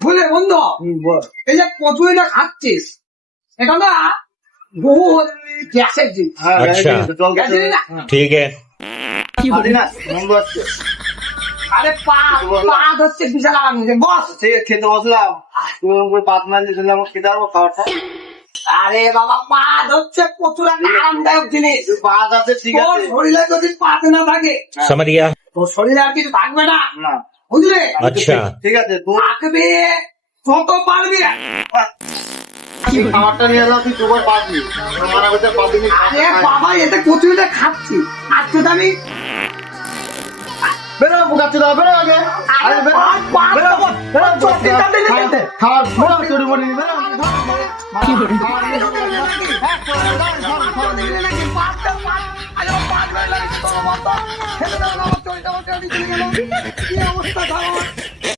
বুঝলে বন্ধু, এই যে কচুরিটা খাচ্ছিস এটা না বহু গ্যাসের জিনিস। अच्छा গ্যাস জিনিস না? ठीक है আরে পা হচ্ছে বিশাল আরাম বস। খেতে বসলাম, তুমি পাত মারলে দিলাম, খেতে পারবো খাওয়াটা? আরে বাবা পা হচ্ছে প্রচুর একটা আরামদায়ক জিনিস। পাত আছে, ঠিক তোর আছে। শরীরে যদি পাত না থাকে समझ गया তোর শরীরে আর কিছু থাকবে না, না, বুঝলে? अच्छा ঠিক আছে, থাকবে যত পারবি। তুই খাবারটা নিয়ে এলাম, তুই দুবার পাবি, মারা করতে পাবি না। আরে বাবা এতে কচুরিটা খাচ্ছি, আজকে তো আমি বেরো, বুকাচ্ছি দাও, বেরো আগে। আরে বেরো, বেরো, বেরো, খাওয়ার বেরো, চুরি মরি, বেরো। কি অবস্থা